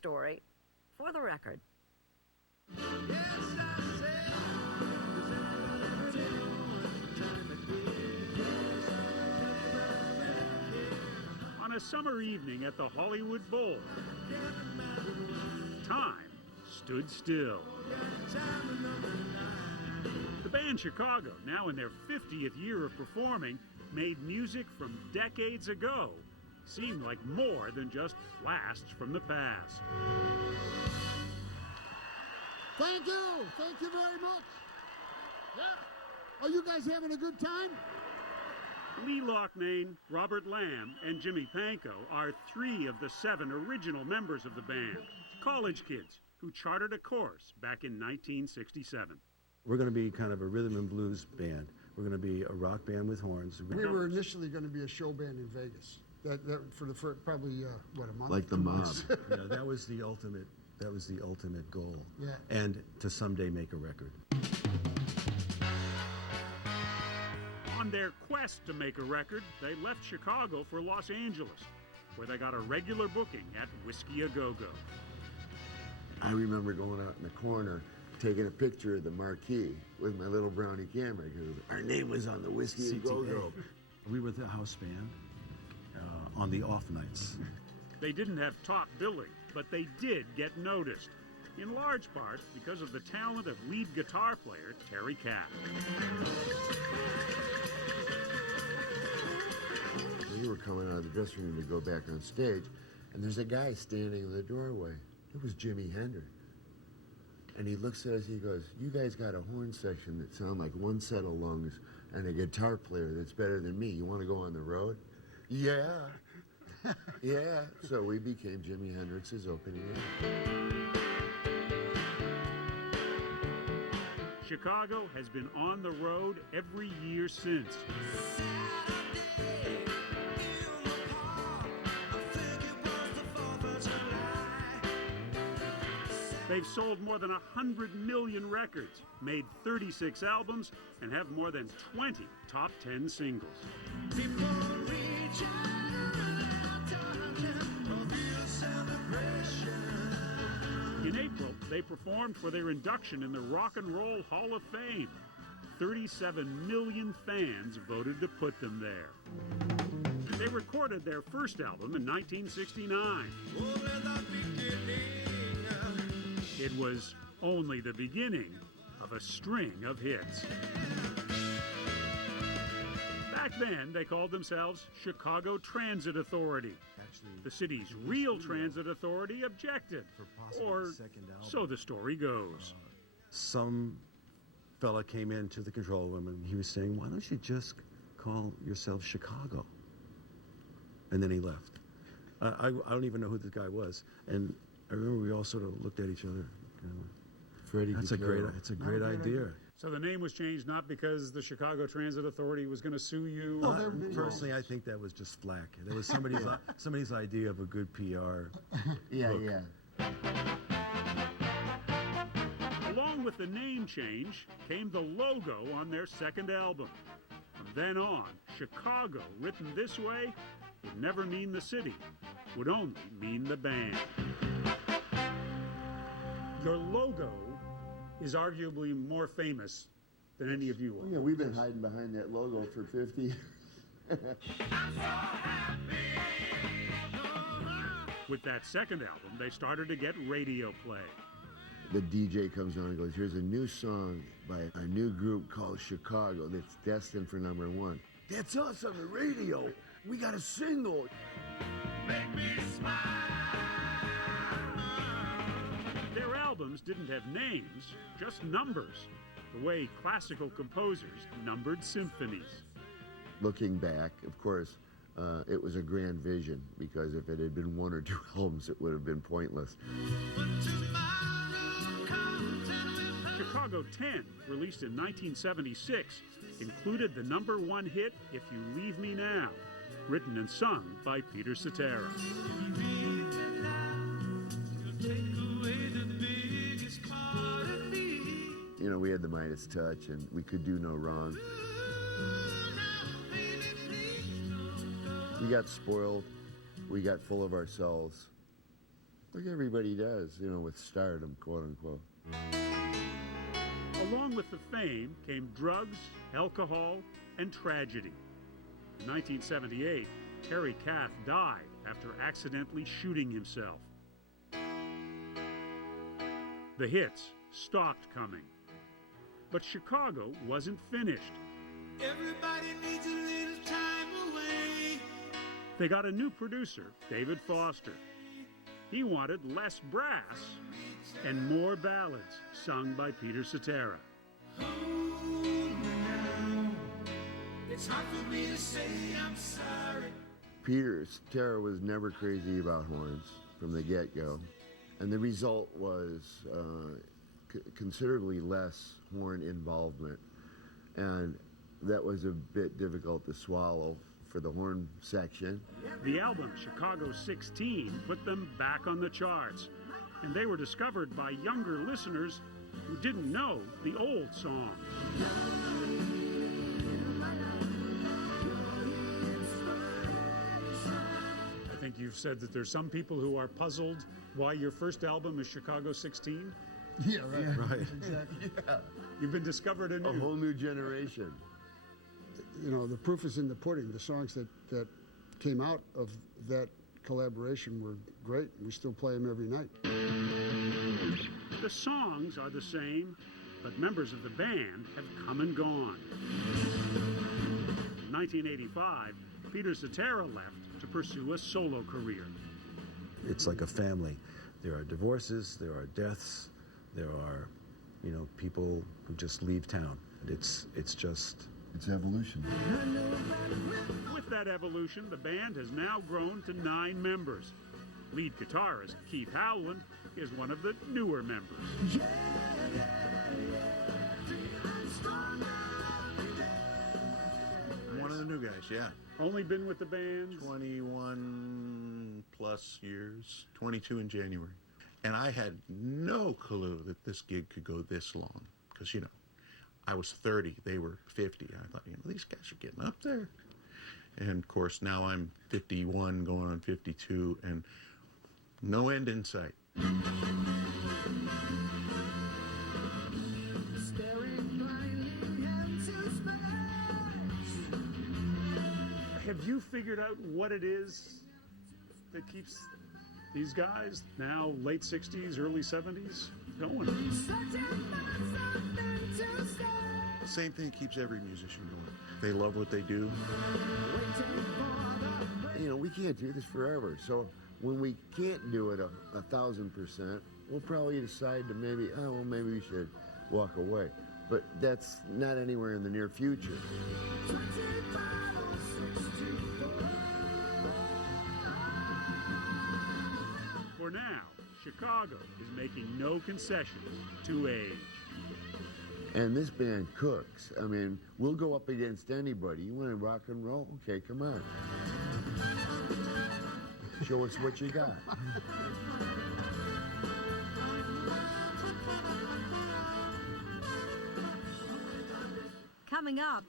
story for the record. On a summer evening at the Hollywood Bowl, time stood still. The band Chicago, now in their 50th year of performing, made music from decades ago seem like more than just blasts from the past. Thank you very much. Yeah. Are you guys having a good time? Lee Loughnane, Robert Lamb, and Jimmy Pankow are 3 of the 7 original members of the band, college kids who charted a course back in 1967. We're going to be kind of a rhythm and blues band. We're going to be a rock band with horns. We were initially going to be a show band in Vegas. That for the first, probably a month. Like the mob. Yeah, that was the ultimate. That was the ultimate goal. Yeah. And to someday make a record. On their quest to make a record, they left Chicago for Los Angeles, where they got a regular booking at Whiskey A Go Go. I remember going out in the corner, taking a picture of the marquee with my little brownie camera because our name was on the Whiskey A Go Go. We were the house band on the off nights. They didn't have top billing, but they did get noticed, in large part because of the talent of lead guitar player Terry Kapp. We were coming out of the dressing room to go back on stage, and there's a guy standing in the doorway. It was Jimi Hendrix. And he looks at us, he goes, "You guys got a horn section that sound like one set of lungs and a guitar player that's better than me. You want to go on the road?" Yeah. Yeah. So we became Jimi Hendrix's opening act. Chicago has been on the road every year since. They've sold more than 100 million records, made 36 albums, and have more than 20 top 10 singles. In April, they performed for their induction in the Rock and Roll Hall of Fame. 37 million fans voted to put them there. They recorded their first album in 1969. It was only the beginning of a string of hits. Back then, they called themselves Chicago Transit Authority. The city's real transit authority objected, or so the story goes. Some fella came into the control room and he was saying, "Why don't you just call yourself Chicago?" And then he left. I don't even know who the guy was. And I remember we all sort of looked at each other. Freddie, it's a great idea. So the name was changed not because the Chicago Transit Authority was going to sue you? Personally, I think that was just flack. That was somebody's idea of a good PR. Yeah, look. yeah. Along with the name change came the logo on their second album. From then on, Chicago, written this way, would never mean the city, would only mean the band. Your logo is arguably more famous than any of you are. Yeah, we've been hiding behind that logo for 50 years. I'm so happy. With that second album, they started to get radio play. The DJ comes on and goes, "Here's a new song by a new group called Chicago that's destined for #1. That's us on the radio. We got a single." Make me smile. Their albums didn't have names, just numbers, the way classical composers numbered symphonies. Looking back, of course, it was a grand vision, because if it had been 1 or 2 albums, it would have been pointless. Chicago 10, released in 1976, included the #1 hit, "If You Leave Me Now," written and sung by Peter Cetera. You know, we had the Midas touch, and we could do no wrong. We got spoiled. We got full of ourselves. like everybody does, you know, with stardom, quote unquote. Along with the fame came drugs, alcohol, and tragedy. In 1978, Terry Kath died after accidentally shooting himself. The hits stopped coming. But Chicago wasn't finished. Everybody needs a little time away. They got a new producer, David Foster. He wanted less brass and more ballads sung by Peter Cetera. Hold me now. It's hard for me to say I'm sorry. Peter Cetera was never crazy about horns from the get-go. And the result was considerably less horn involvement. And that was a bit difficult to swallow for the horn section. The album Chicago 16 put them back on the charts, and they were discovered by younger listeners who didn't know the old song. I think you've said that there's some people who are puzzled why your first album is Chicago 16. Yeah, right. Right. Exactly. Yeah. You've been discovered A anew. whole new generation. You know, the proof is in the pudding. The songs that came out of that collaboration were great. We still play them every night. The songs are the same, but members of the band have come and gone. In 1985, Peter Cetera left to pursue a solo career. It's like a family. There are divorces, there are deaths, there are, you know, people who just leave town. It's just... It's evolution. With that evolution, the band has now grown to 9 members. Lead guitarist Keith Howland is one of the newer members. One of the new guys, yeah. Only been with the band 21 plus years, 22 in January. And I had no clue that this gig could go this long. Because, you know, I was 30, they were 50. I thought, you know, these guys are getting up there. And of course, now I'm 51, going on 52, and no end in sight. Have you figured out what it is that keeps these guys, now late 60s, early 70s, going? Same thing keeps every musician going. They love what they do. You know, we can't do this forever. So when we can't do it 1,000%, we'll probably decide to maybe we should walk away. But that's not anywhere in the near future. For now, Chicago is making no concessions to age. And this band cooks. I mean, we'll go up against anybody. You want to rock and roll? Okay, come on. Show us what you got. Coming up,